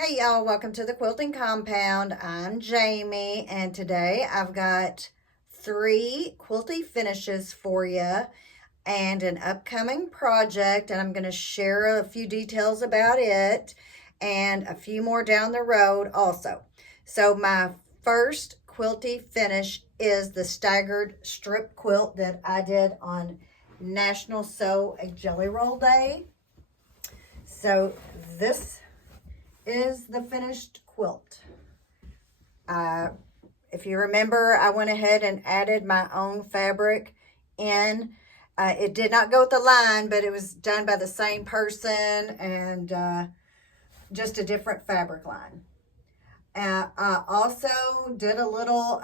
Hey y'all, welcome to the Quilting Compound. I'm Jamie, and today I've got 3 quilty finishes for you and an upcoming project, and I'm going to share a few details about it and a few more down the road also. So my first quilty finish is the staggered strip quilt that I did on National Sew a Jelly Roll Day. So this is the finished quilt. If you remember, I went ahead and added my own fabric in. It did not go with the line, but it was done by the same person and just a different fabric line. I also did a little,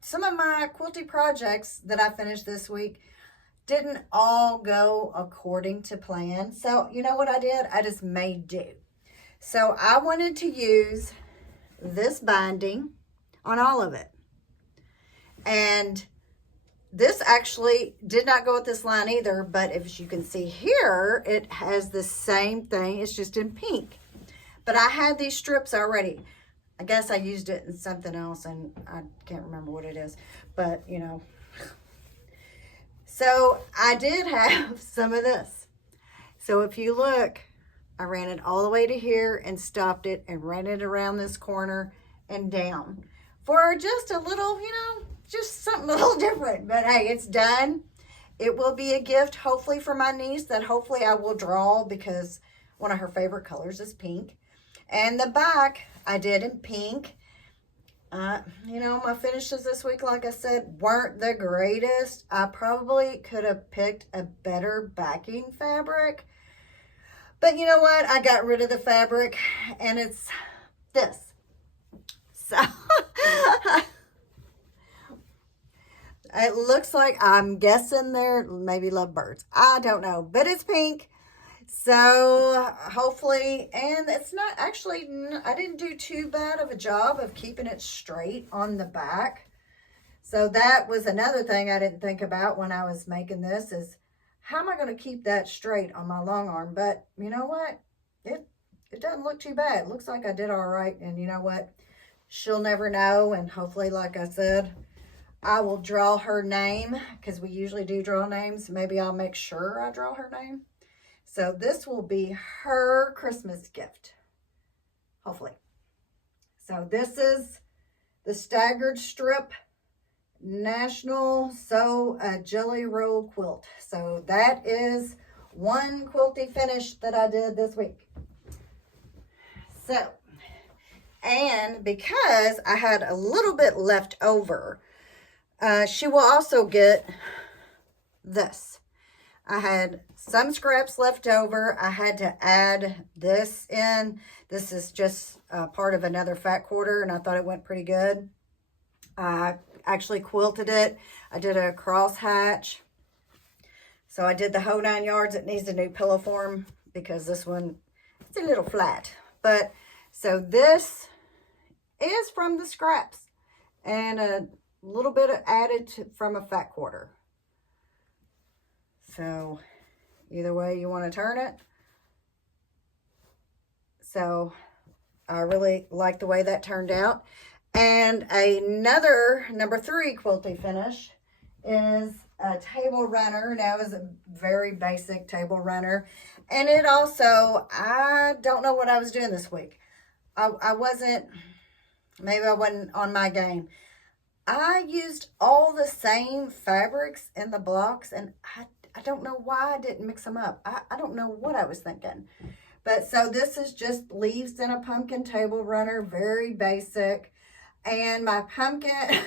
some of my quilty projects that I finished this week didn't all go according to plan. So you know what I did? I just made do. So I wanted to use this binding on all of it. And this actually did not go with this line either, but as you can see here, it has the same thing. It's just in pink. But I had these strips already. I guess I used it in something else and I can't remember what it is, but you know. So I did have some of this. So if you look, I ran it all the way to here and stopped it and ran it around this corner and down for just a little, just something a little different. But hey, it's done. It will be a gift, hopefully, for my niece that hopefully I will draw because one of her favorite colors is pink. And the back I did in pink. My finishes this week, like I said, weren't the greatest. I probably could have picked a better backing fabric. But you know what? I got rid of the fabric, and it's this. So, it looks like, I'm guessing they're maybe lovebirds. I don't know, but it's pink. So hopefully, and it's not actually, I didn't do too bad of a job of keeping it straight on the back. So that was another thing I didn't think about when I was making this is how am I going to keep that straight on my long arm? But you know what? It doesn't look too bad. It looks like I did all right. And you know what? She'll never know. And hopefully, like I said, I will draw her name because we usually do draw names. Maybe I'll make sure I draw her name. So this will be her Christmas gift, hopefully. So this is the staggered strip National Sew a Jelly Roll quilt. So that is one quilty finish that I did this week. So, and because I had a little bit left over, she will also get this. I had some scraps left over. I had to add this in. This is just part of another fat quarter, and I thought it went pretty good. I actually quilted it. I did a cross hatch. So I did the whole 9 yards. It needs a new pillow form because this one, it's a little flat. But so this is from the scraps and a little bit added from a fat quarter. So either way you want to turn it. So I really like the way that turned out. And another number 3 quilty finish is a table runner. Now is a very basic table runner. And it also, I don't know what I was doing this week. Maybe I wasn't on my game. I used all the same fabrics in the blocks, and I don't know why I didn't mix them up. I don't know what I was thinking. But so this is just leaves in a pumpkin table runner, very basic. And my pumpkin,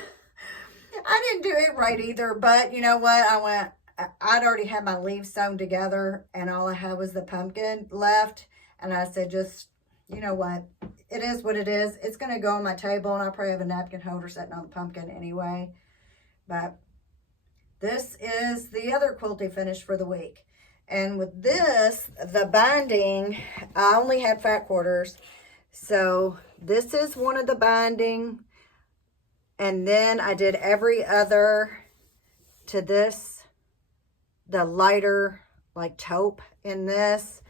I didn't do it right either, but you know what? I'd already had my leaves sewn together and all I had was the pumpkin left. And I said, just, you know what? It is what it is. It's going to go on my table and I'll probably have a napkin holder sitting on the pumpkin anyway. But this is the other quilty finish for the week. And with this, the binding, I only had fat quarters. So this is one of the binding. And then I did every other to this, the lighter like taupe in this.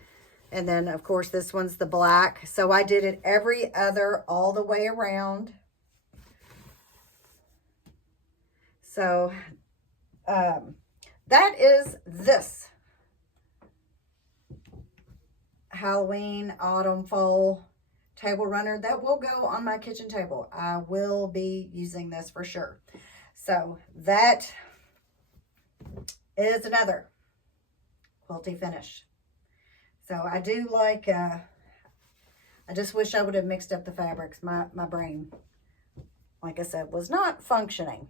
And then, of course, this one's the black. So I did it every other all the way around. So that is this Halloween, autumn, fall table runner that will go on my kitchen table. I will be using this for sure. So that is another quilty finish. So I do like, I just wish I would have mixed up the fabrics. My brain, like I said, was not functioning.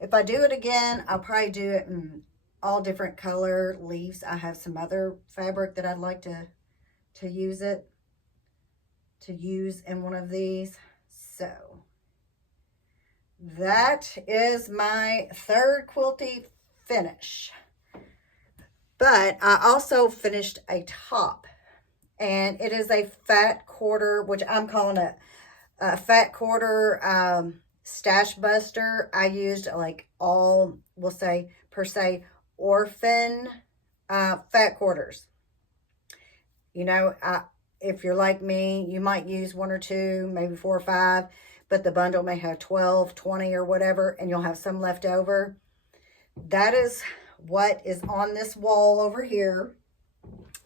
If I do it again, I'll probably do it in all different color leaves. I have some other fabric that I'd like to use in one of these. So that is my third quilty finish. But I also finished a top, and it is a fat quarter, which I'm calling it a fat quarter stash buster. I used like all, we'll say per se, orphan fat quarters. You know, if you're like me, you might use 1 or 2, maybe 4 or 5, but the bundle may have 12, 20 or whatever, and you'll have some left over. That is what is on this wall over here.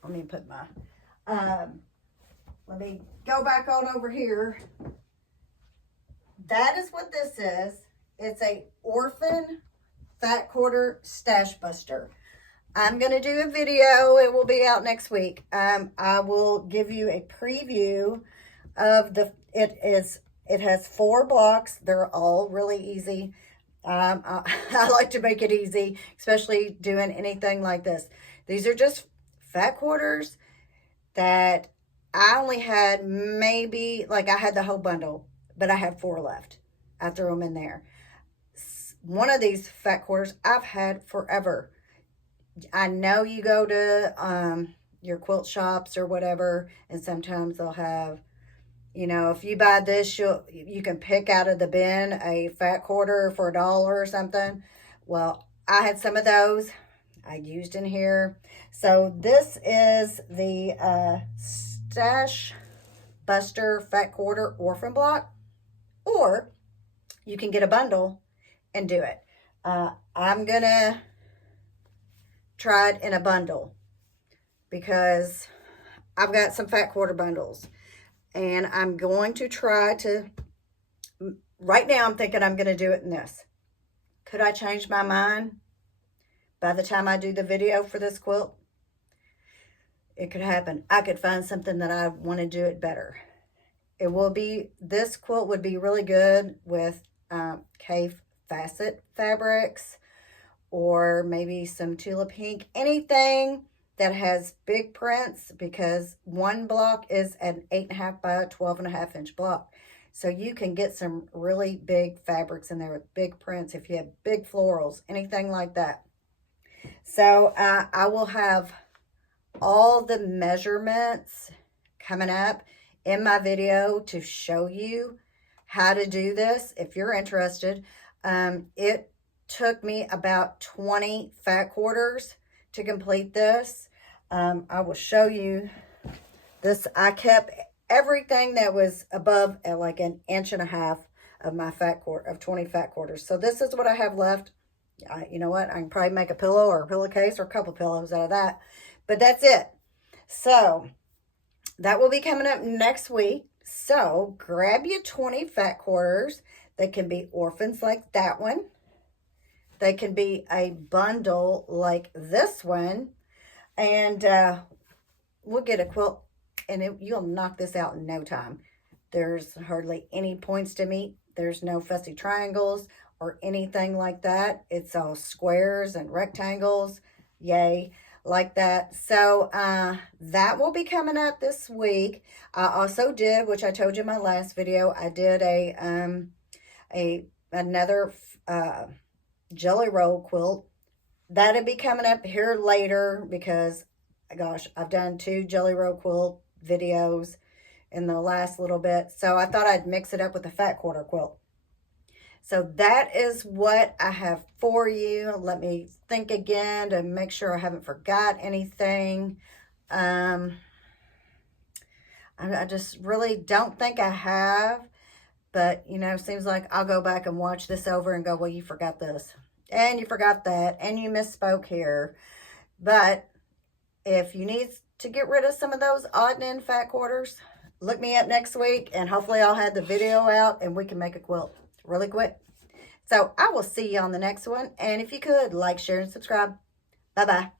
Let me put my, let me go back on over here. That is what this is. It's a orphan fat quarter stash buster. I'm going to do a video. It will be out next week. I will give you a preview of it has 4 blocks. They're all really easy. I like to make it easy, especially doing anything like this. These are just fat quarters that I only had maybe, like I had the whole bundle, but I had 4 left. I threw them in there. One of these fat quarters I've had forever. I know you go to your quilt shops or whatever, and sometimes they'll have, you know, if you buy this, you can pick out of the bin a fat quarter for $1 or something. Well, I had some of those I used in here. So this is the Stash Buster Fat Quarter Orphan Block, or you can get a bundle and do it. I'm gonna try it in a bundle because I've got some fat quarter bundles. And I'm going to try to, right now I'm thinking I'm going to do it in this. Could I change my mind by the time I do the video for this quilt? It could happen. I could find something that I want to do it better. It will be, this quilt would be really good with cave facet fabrics, or maybe some Tula Pink, anything that has big prints, because one block is an 8.5 by 12.5 inch block. So you can get some really big fabrics in there with big prints if you have big florals, anything like that. So I will have all the measurements coming up in my video to show you how to do this if you're interested. It took me about 20 fat quarters to complete this. I will show you this. I kept everything that was above like 1.5 inches of my fat quarter, of 20 fat quarters. So this is what I have left. You know what? I can probably make a pillow or a pillowcase or a couple pillows out of that. But that's it. So that will be coming up next week. So grab your 20 fat quarters. They can be orphans like that one. They can be a bundle like this one. And we'll get a quilt, and you'll knock this out in no time. There's hardly any points to meet. There's no fussy triangles or anything like that. It's all squares and rectangles. Yay, like that. So that will be coming up this week. I also did, which I told you in my last video, I did another jelly roll quilt. That'll be coming up here later because, gosh, I've done 2 jelly roll quilt videos in the last little bit. So I thought I'd mix it up with a fat quarter quilt. So that is what I have for you. Let me think again to make sure I haven't forgot anything. I just really don't think I have. But, you know, seems like I'll go back and watch this over and go, well, you forgot this. And you forgot that. And you misspoke here. But if you need to get rid of some of those odd and end fat quarters, look me up next week. And hopefully I'll have the video out and we can make a quilt really quick. So I will see you on the next one. And if you could, like, share, and subscribe. Bye-bye.